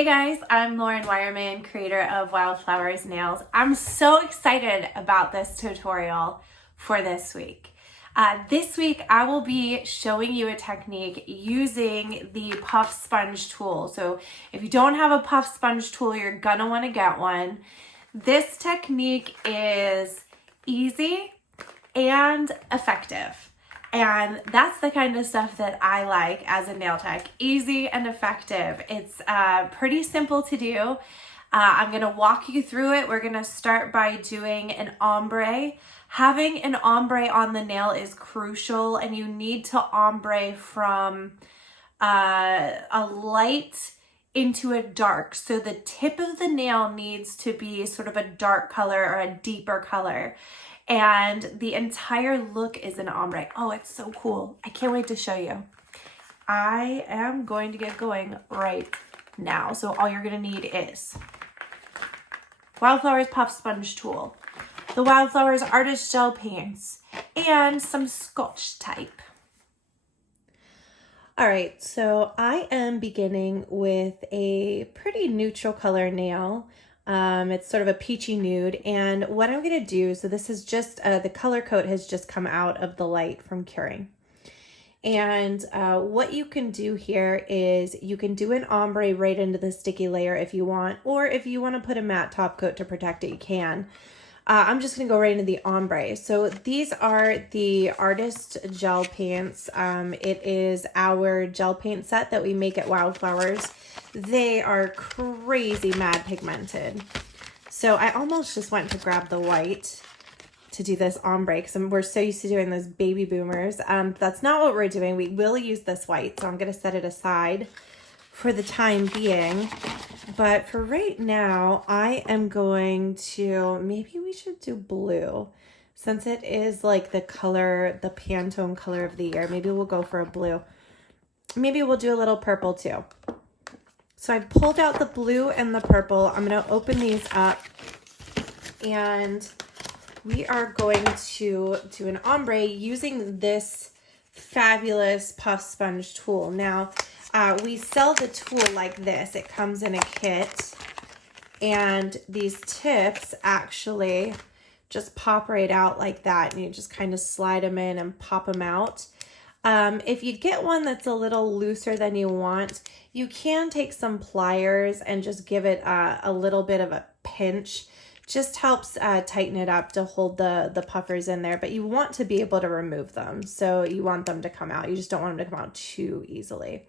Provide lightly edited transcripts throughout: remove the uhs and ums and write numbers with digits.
Hey guys, I'm Lauren Wireman, creator of Wildflowers Nails. I'm so excited about this tutorial for this week. This week I will be showing you a technique using the puff sponge tool. So if you don't have a puff sponge tool, you're gonna want to get one. This technique is easy and effective. And that's the kind of stuff that I like as a nail tech. Easy and effective. It's pretty simple to do. I'm gonna walk you through it. We're gonna start by doing an ombre. Having an ombre on the nail is crucial, and you need to ombre from a light into a dark. So the tip of the nail needs to be sort of a dark color or a deeper color. And the entire look is an ombre. Oh, it's so cool. I can't wait to show you. I am going to get going right now. So all you're gonna need is Wildflowers Puff Sponge Tool, the Wildflowers Artist Gel Paints, and some Scotch tape. All right, so I am beginning with a pretty neutral color nail. It's sort of a peachy nude, and what I'm going to do, so this is just, the color coat has just come out of the light from curing. And what you can do here is you can do an ombre right into the sticky layer if you want, or if you want to put a matte top coat to protect it, you can. I'm just going to go right into the ombre. So these are the Artist Gel Paints. It is our gel paint set that we make at Wildflowers. They are crazy mad pigmented. So I almost just went to grab the white to do this ombre because we're so used to doing those baby boomers. That's not what we're doing. We will use this white, so I'm going to set it aside for the time being. But for right now, I am going to, maybe we should do blue. Since it is like the color, the Pantone color of the year, maybe we'll go for a blue. Maybe we'll do a little purple too. So I've pulled out the blue and the purple. I'm going to open these up, and we are going to do an ombre using this fabulous puff sponge tool. Now, we sell the tool like this. It comes in a kit, and these tips actually just pop right out like that, and you just kind of slide them in and pop them out. If you get one that's a little looser than you want, you can take some pliers and just give it a little bit of a pinch. Just helps tighten it up to hold the puffers in there, but you want to be able to remove them. So you want them to come out. You just don't want them to come out too easily.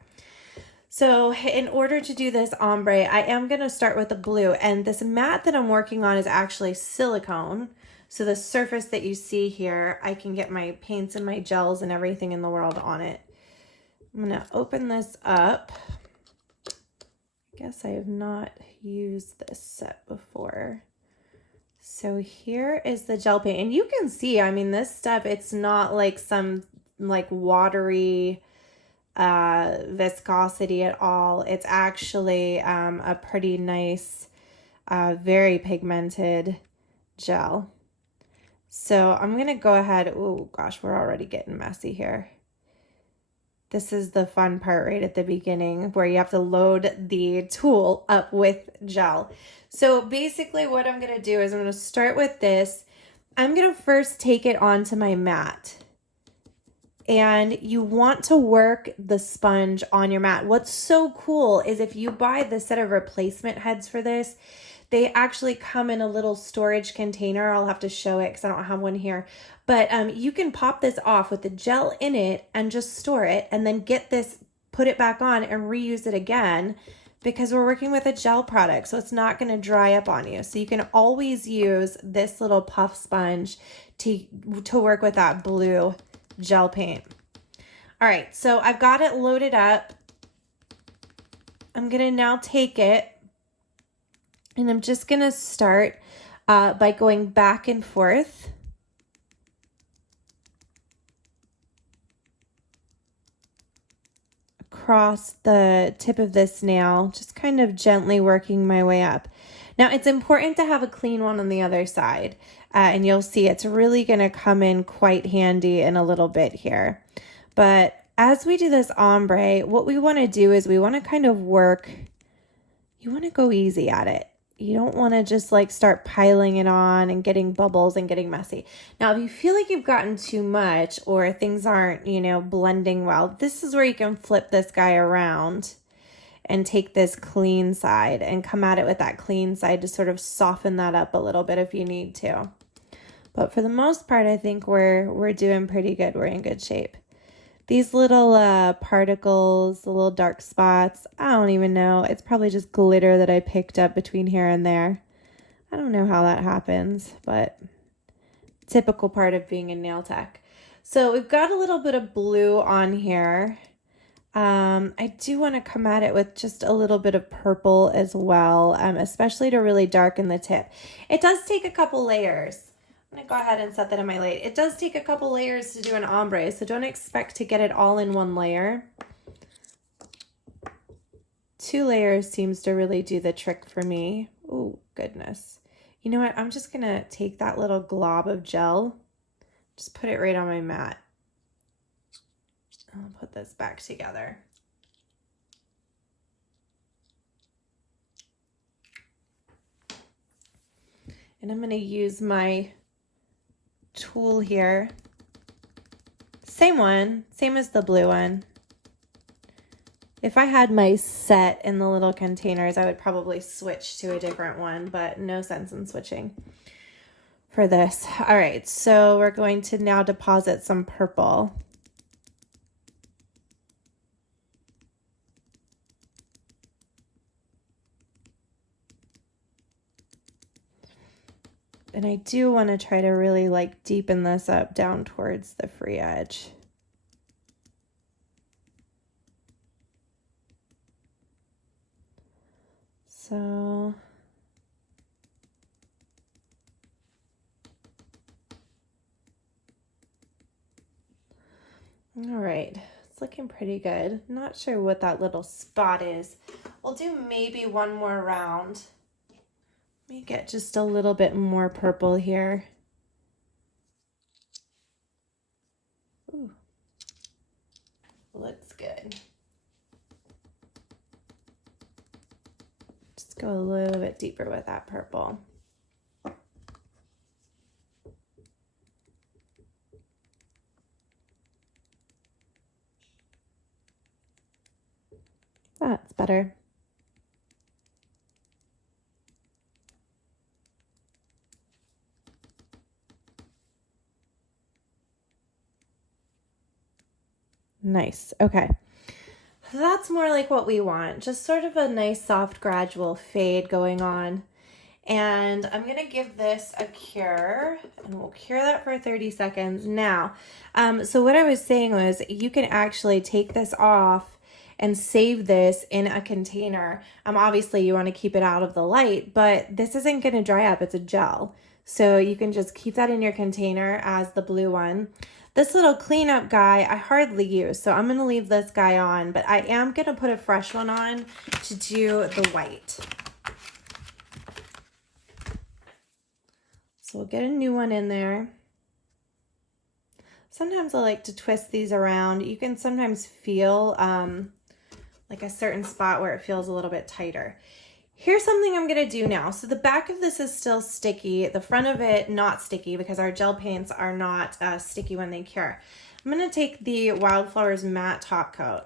So in order to do this ombre, I am going to start with the blue, and this mat that I'm working on is actually silicone. So the surface that you see here, I can get my paints and my gels and everything in the world on it. I'm going to open this up. I guess I have not used this set before. So here is the gel paint, and you can see, I mean, this stuff, it's not like some like watery viscosity at all. It's actually a pretty nice, very pigmented gel. So I'm going to go ahead. Oh gosh, we're already getting messy here. This is the fun part right at the beginning where you have to load the tool up with gel. So basically what I'm going to do is I'm going to start with this. I'm going to first take it onto my mat. And you want to work the sponge on your mat. What's so cool is if you buy the set of replacement heads for this, they actually come in a little storage container. I'll have to show it because I don't have one here. But you can pop this off with the gel in it and just store it, and then get this, put it back on and reuse it again, because we're working with a gel product, so it's not going to dry up on you. So you can always use this little puff sponge to work with that blue gel paint. All right, so I've got it loaded up. I'm going to now take it, and I'm just going to start by going back and forth. Across the tip of this nail, just kind of gently working my way up. Now, it's important to have a clean one on the other side, and you'll see it's really going to come in quite handy in a little bit here. But as we do this ombre, what we want to do is we want to kind of work you want to go easy at it. You don't want to just like start piling it on and getting bubbles and getting messy. Now, if you feel like you've gotten too much or things aren't, you know, blending well, this is where you can flip this guy around and take this clean side and come at it with that clean side to sort of soften that up a little bit if you need to. But for the most part, I think we're doing pretty good. We're in good shape. These little particles, the little dark spots, I don't even know. It's probably just glitter that I picked up between here and there. I don't know how that happens, but typical part of being a nail tech. So we've got a little bit of blue on here. I do want to come at it with just a little bit of purple as well, especially to really darken the tip. It does take a couple layers. I'm going to go ahead and set that in my light. It does take a couple layers to do an ombre, so don't expect to get it all in one layer. 2 layers seems to really do the trick for me. Oh, goodness. You know what? I'm just going to take that little glob of gel, just put it right on my mat. I'll put this back together. And I'm going to use my tool here. Same one, same as the blue one. If I had my set in the little containers, I would probably switch to a different one, but no sense in switching for this. All right, so we're going to now deposit some purple. And I do want to try to really like deepen this up down towards the free edge. So all right, it's looking pretty good. Not sure what that little spot is. We'll do maybe one more round. Let me get just a little bit more purple here. Ooh, looks good. Just go a little bit deeper with that purple. That's better. Nice. Okay. That's more like what we want. Just sort of a nice, soft, gradual fade going on. And I'm going to give this a cure, and we'll cure that for 30 seconds. Now, so what I was saying was you can actually take this off and save this in a container. Obviously, you want to keep it out of the light, but this isn't going to dry up. It's a gel. So you can just keep that in your container as the blue one. This little cleanup guy, I hardly use, so I'm going to leave this guy on, but I am going to put a fresh one on to do the white. So we'll get a new one in there. Sometimes I like to twist these around. You can sometimes feel like a certain spot where it feels a little bit tighter. Here's something I'm going to do now. So the back of this is still sticky. The front of it not sticky because our gel paints are not sticky when they cure. I'm going to take the Wildflowers matte top coat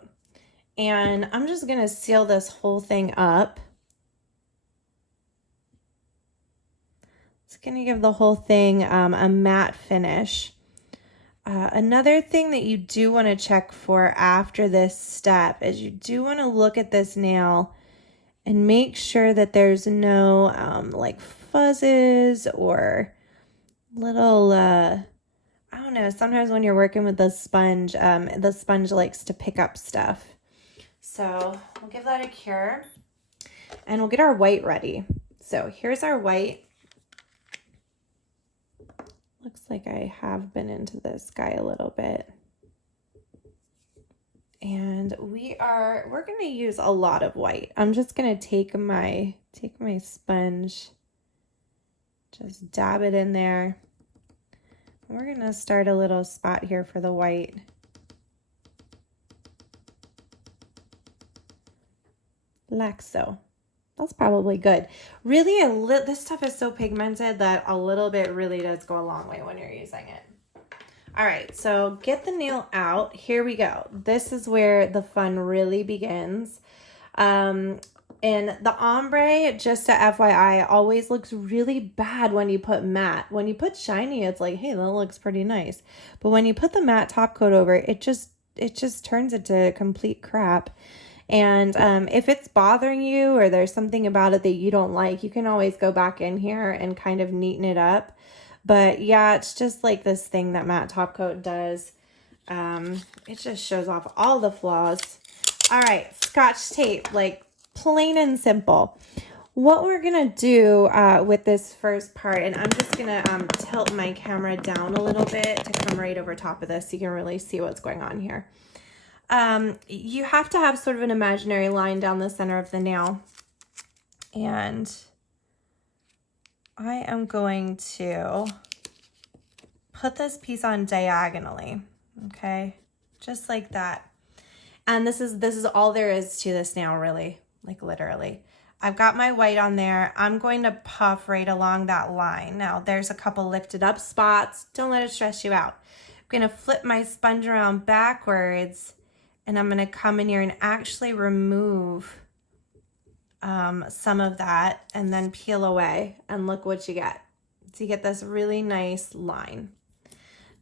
and I'm just going to seal this whole thing up. It's going to give the whole thing a matte finish. Another thing that you do want to check for after this step is you do want to look at this nail and make sure that there's no like fuzzes or little, I don't know, sometimes when you're working with the sponge likes to pick up stuff. So we'll give that a cure and we'll get our white ready. So here's our white. Looks like I have been into this guy a little bit. And we're going to use a lot of white. I'm just going to take my sponge, just dab it in there. We're going to start a little spot here for the white. Like so. That's probably good. Really, this stuff is so pigmented that a little bit really does go a long way when you're using it. All right, so get the nail out. Here we go. This is where the fun really begins. And the ombre, just a FYI, always looks really bad when you put matte. When you put shiny, it's like, hey, that looks pretty nice. But when you put the matte top coat over, it just turns into complete crap. And if it's bothering you or there's something about it that you don't like, you can always go back in here and kind of neaten it up. But yeah, it's just like this thing that matte top coat does. It just shows off all the flaws. All right, Scotch tape, like plain and simple. What we're gonna do with this first part, and I'm just gonna tilt my camera down a little bit to come right over top of this so you can really see what's going on here. You have to have sort of an imaginary line down the center of the nail. And I am going to put this piece on diagonally, okay? Just like that. And this is all there is to this nail, really, like literally. I've got my white on there. I'm going to puff right along that line. Now, there's a couple lifted up spots. Don't let it stress you out. I'm going to flip my sponge around backwards, and I'm going to come in here and actually remove some of that and then peel away, and look what you get. So you get this really nice line.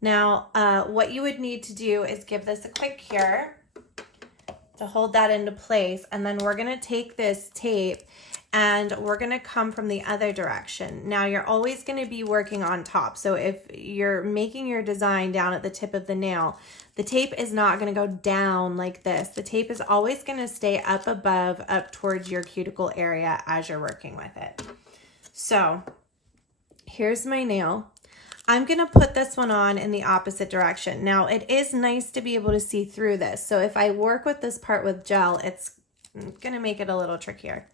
Now, what you would need to do is give this a quick cure to hold that into place, and then we're going to take this tape and we're going to come from the other direction. Now, you're always going to be working on top. So if you're making your design down at the tip of the nail, the tape is not going to go down like this. The tape is always going to stay up above, up towards your cuticle area as you're working with it. So here's my nail. I'm going to put this one on in the opposite direction. Now, it is nice to be able to see through this. So if I work with this part with gel, it's going to make it a little trickier.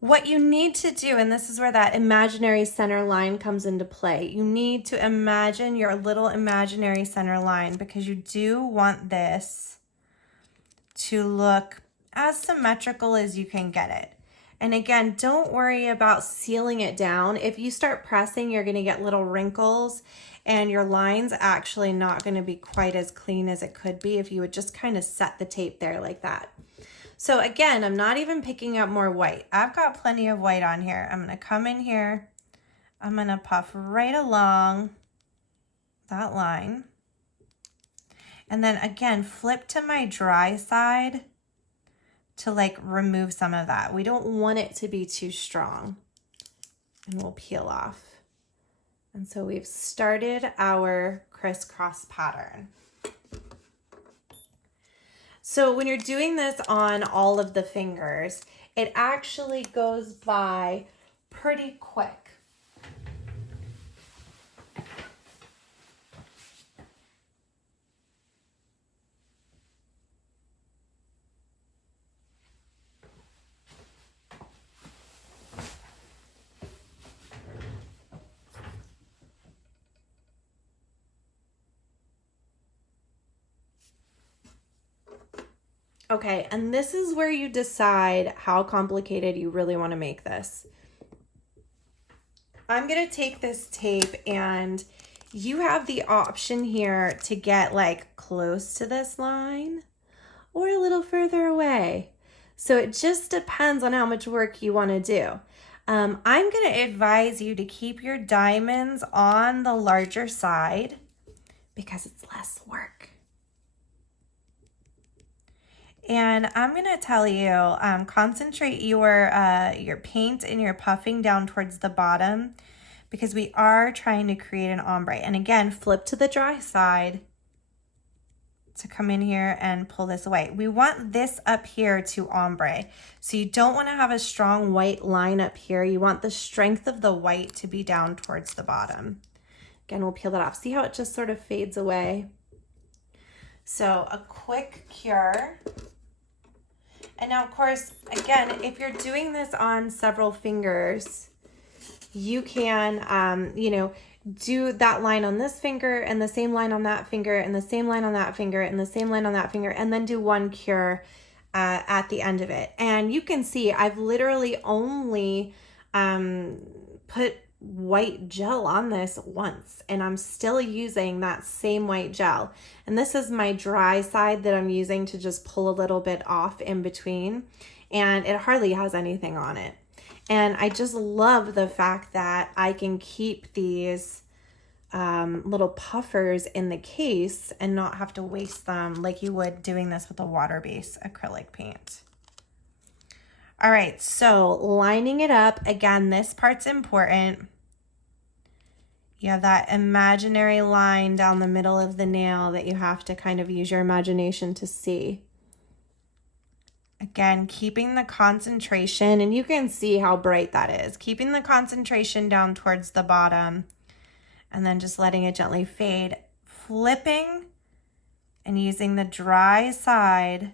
What you need to do, and this is where that imaginary center line comes into play, you need to imagine your little imaginary center line, because you do want this to look as symmetrical as you can get it. And again, don't worry about sealing it down. If you start pressing, you're going to get little wrinkles, and your line's actually not going to be quite as clean as it could be if you would just kind of set the tape there like that. So again, I'm not even picking up more white. I've got plenty of white on here. I'm going to come in here. I'm going to puff right along that line. And then again, flip to my dry side to like remove some of that. We don't want it to be too strong, and we'll peel off. And so we've started our crisscross pattern. So when you're doing this on all of the fingers, it actually goes by pretty quick. Okay, and this is where you decide how complicated you really want to make this. I'm going to take this tape, and you have the option here to get like close to this line or a little further away. So it just depends on how much work you want to do. I'm going to advise you to keep your diamonds on the larger side because it's less work. And I'm going to tell you, concentrate your paint and your puffing down towards the bottom, because we are trying to create an ombre. And again, flip to the dry side to come in here and pull this away. We want this up here to ombre. So you don't want to have a strong white line up here. You want the strength of the white to be down towards the bottom. Again, we'll peel that off. See how it just sort of fades away? So a quick cure. And now, of course, again, if you're doing this on several fingers, you can, do that line on this finger and the same line on that finger and the same line on that finger and the same line on that finger, and then do one cure at the end of it. And you can see I've literally only put white gel on this once, and I'm still using that same white gel. And this is my dry side that I'm using to just pull a little bit off in between, and it hardly has anything on it. And I just love the fact that I can keep these little puffers in the case and not have to waste them like you would doing this with a water-based acrylic paint. All right, so lining it up, again, this part's important. You have that imaginary line down the middle of the nail that you have to kind of use your imagination to see. Again, keeping the concentration, and you can see how bright that is, keeping the concentration down towards the bottom, and then just letting it gently fade, flipping and using the dry side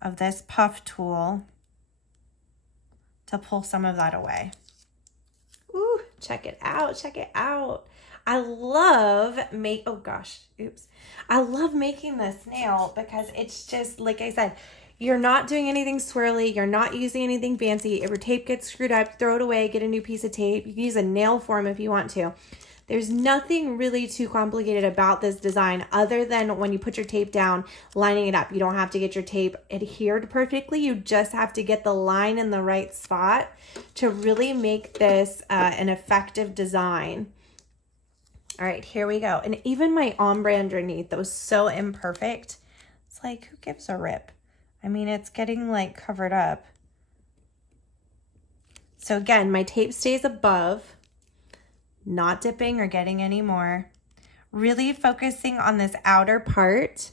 of this puff tool to pull some of that away. Ooh, check it out, check it out. I love I love making this nail because it's just, like I said, you're not doing anything swirly, you're not using anything fancy. If your tape gets screwed up, throw it away, get a new piece of tape. You can use a nail form if you want to. There's nothing really too complicated about this design other than when you put your tape down, lining it up. You don't have to get your tape adhered perfectly. You just have to get the line in the right spot to really make this an effective design. All right, here we go. And even my ombre underneath that was so imperfect, it's like, who gives a rip? I mean, it's getting like covered up. So again, my tape stays above, not dipping or getting any more. Really focusing on this outer part.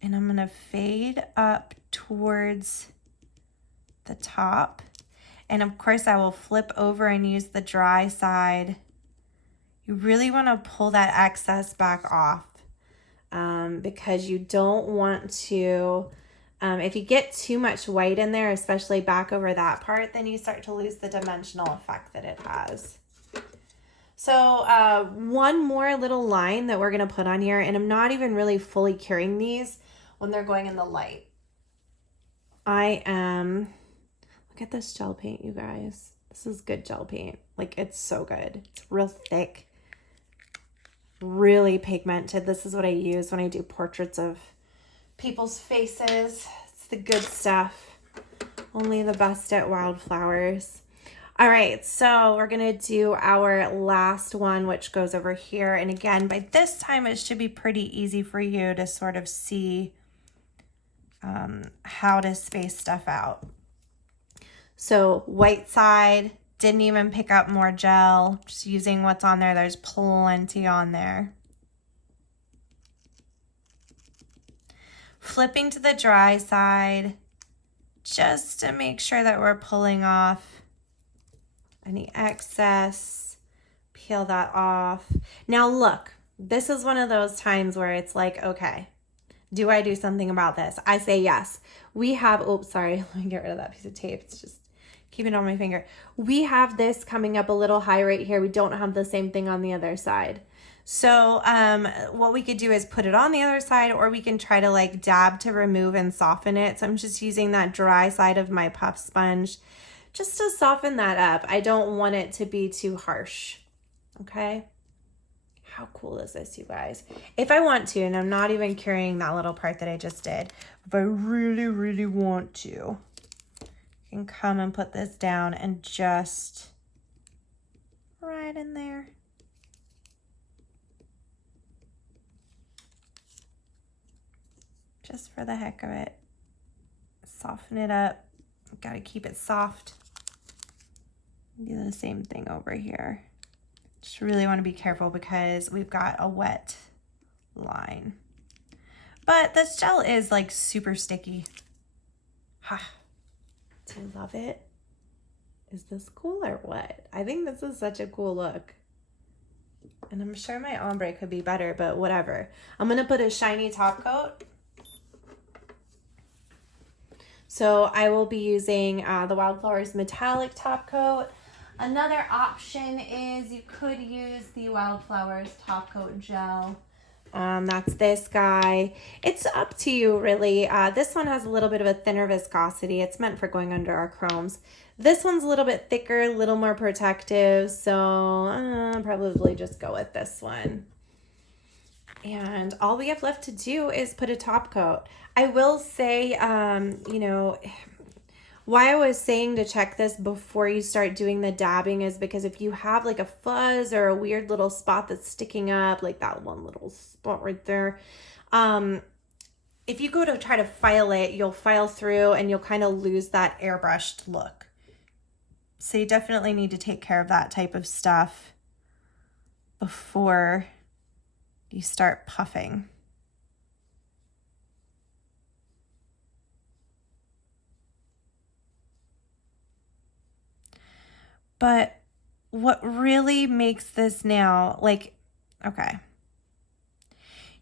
And I'm gonna fade up towards the top. And of course I will flip over and use the dry side. You really wanna pull that excess back off because you don't want to, if you get too much white in there, especially back over that part, then you start to lose the dimensional effect that it has. So one more little line that we're going to put on here, and I'm not even really fully curing these when they're going in the light. Look at this gel paint, you guys. This is good gel paint. Like, it's so good. It's real thick, really pigmented. This is what I use when I do portraits of people's faces. It's the good stuff. Only the best at Wildflowers. All right, so we're gonna do our last one, which goes over here. And again, by this time, it should be pretty easy for you to sort of see how to space stuff out. So white side, didn't even pick up more gel, just using what's on there. There's plenty on there. Flipping to the dry side, just to make sure that we're pulling off any excess, peel that off. Now look, this is one of those times where it's like, okay, do I do something about this? I say yes. We have, oops, sorry, let me get rid of that piece of tape. It's just keeping it on my finger. We have this coming up a little high right here. We don't have the same thing on the other side. So what we could do is put it on the other side, or we can try to like dab to remove and soften it. So I'm just using that dry side of my puff sponge just to soften that up. I don't want it to be too harsh, okay? How cool is this, you guys? If I want to, and I'm not even curing that little part that I just did, if I really, really want to, I can come and put this down and just right in there. Just for the heck of it. Soften it up. Gotta keep it soft. Do the same thing over here. Just really want to be careful because we've got a wet line. But this gel is like super sticky. Ha. Do you love it? Is this cool or what? I think this is such a cool look. And I'm sure my ombre could be better, but whatever. I'm gonna put a shiny top coat. So I will be using the Wildflowers metallic top coat. Another option is you could use the Wildflowers top coat gel, That's this guy. It's up to you, really. This one has a little bit of a thinner viscosity. It's meant for going under our chromes. This one's a little bit thicker, a little more protective, so probably just go with this one. And all we have left to do is put a top coat. I will say, you know, why I was saying to check this before you start doing the dabbing is because if you have like a fuzz or a weird little spot that's sticking up, like that one little spot right there, if you go to try to file it, you'll file through and you'll kind of lose that airbrushed look. So you definitely need to take care of that type of stuff before you start puffing. But what really makes this nail, like, okay,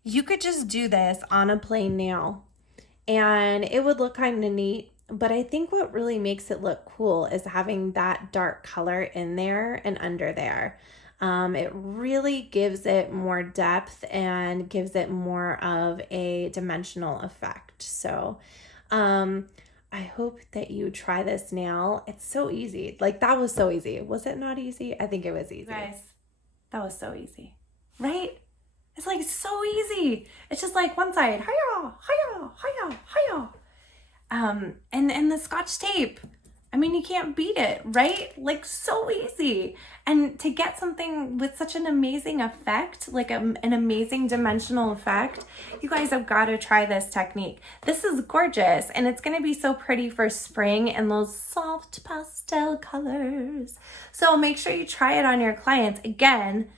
you could just do this on a plain nail and it would look kind of neat. But I think what really makes it look cool is having that dark color in there and under there. It really gives it more depth and gives it more of a dimensional effect. So, I hope that you try this nail. It's so easy. Like, that was so easy. Was it not easy? I think it was easy. Guys, that was so easy, right? It's like so easy. It's just like one side, hiya, hiya, hiya, hiya. And the Scotch tape. I mean, you can't beat it, right? Like, so easy. And to get something with such an amazing effect, like an amazing dimensional effect, you guys have got to try this technique. This is gorgeous, and it's going to be so pretty for spring and those soft pastel colors. So make sure you try it on your clients. Again,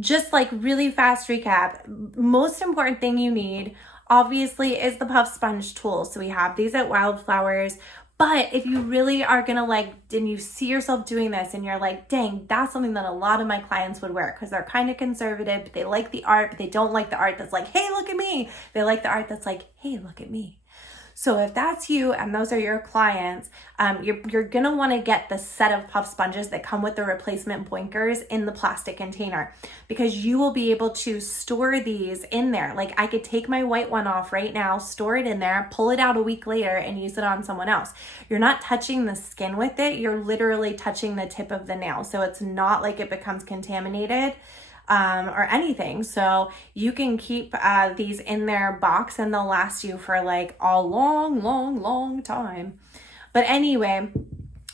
just like really fast recap, most important thing you need obviously is the puff sponge tool. So we have these at Wildflowers. But if you really are gonna like, and you see yourself doing this and you're like, dang, that's something that a lot of my clients would wear because they're kind of conservative, but they like the art, but they don't like the art that's like, hey, look at me. They like the art that's like, hey, look at me. So if that's you and those are your clients, you're going to want to get the set of puff sponges that come with the replacement blinkers in the plastic container because you will be able to store these in there. Like I could take my white one off right now, store it in there, pull it out a week later and use it on someone else. You're not touching the skin with it. You're literally touching the tip of the nail. So it's not like it becomes contaminated. Or anything. So you can keep these in their box and they'll last you for like a long time. But anyway,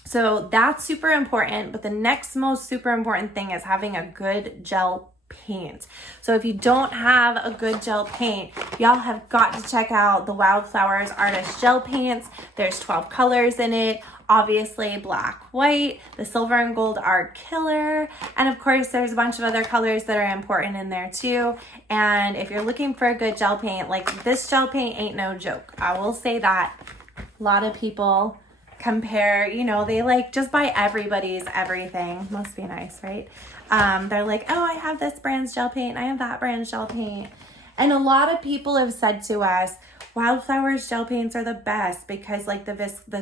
so that's super important. But the next most super important thing is having a good gel paint. So if you don't have a good gel paint, y'all have got to check out the Wildflowers Artist Gel Paints. There's 12 colors in it. Obviously black, white, the silver and gold are killer. And of course there's a bunch of other colors that are important in there too. And if you're looking for a good gel paint, like this gel paint ain't no joke. I will say that. A lot of people compare, you know, they like just buy everybody's everything. Must be nice, right? They're like, oh, I have this brand's gel paint. I have that brand's gel paint. And a lot of people have said to us, Wildflowers gel paints are the best because like the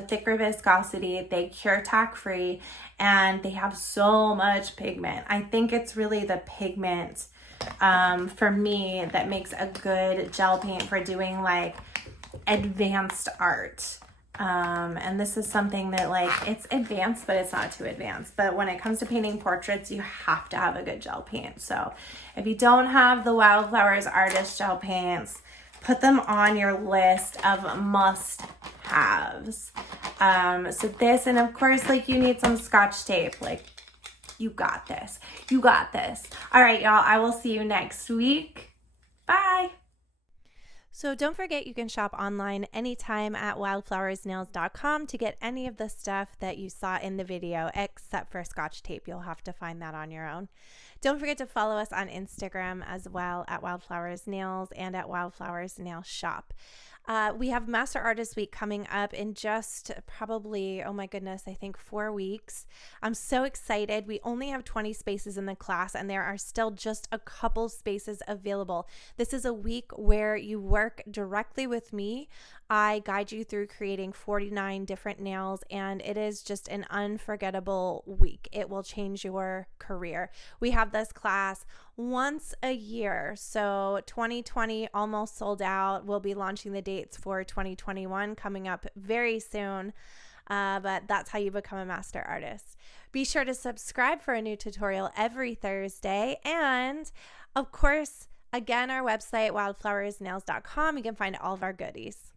thicker viscosity, they cure tack free and they have so much pigment. I think it's really the pigment for me that makes a good gel paint for doing like advanced art. And this is something that like it's advanced, but it's not too advanced. But when it comes to painting portraits, you have to have a good gel paint. So if you don't have the Wildflowers Artist Gel Paints, put them on your list of must-haves. So this, and of course, like you need some Scotch tape. Like, you got this. You got this. All right, y'all. I will see you next week. Bye. So don't forget you can shop online anytime at wildflowersnails.com to get any of the stuff that you saw in the video, except for Scotch tape. You'll have to find that on your own. Don't forget to follow us on Instagram as well at Wildflowers Nails and at Wildflowers Nail Shop. We have Master Artist Week coming up in just probably, oh my goodness, I think 4 weeks. I'm so excited. We only have 20 spaces in the class and there are still just a couple spaces available. This is a week where you work directly with me. I guide you through creating 49 different nails and it is just an unforgettable week. It will change your career. We have this class once a year. So 2020 almost sold out. We'll be launching the dates for 2021 coming up very soon. But that's how you become a master artist. Be sure to subscribe for a new tutorial every Thursday. And of course, again, our website, wildflowersnails.com, you can find all of our goodies.